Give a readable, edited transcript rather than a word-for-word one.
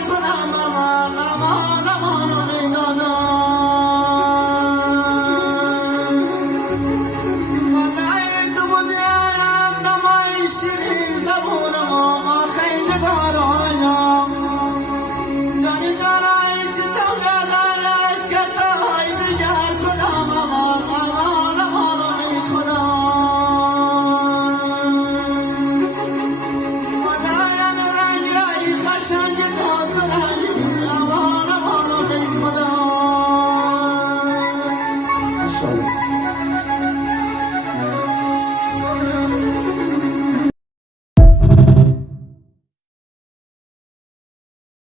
کنم امان امان امان و میدانم ولای تو بودیم نمای شیرین زبونم و خیلی دارم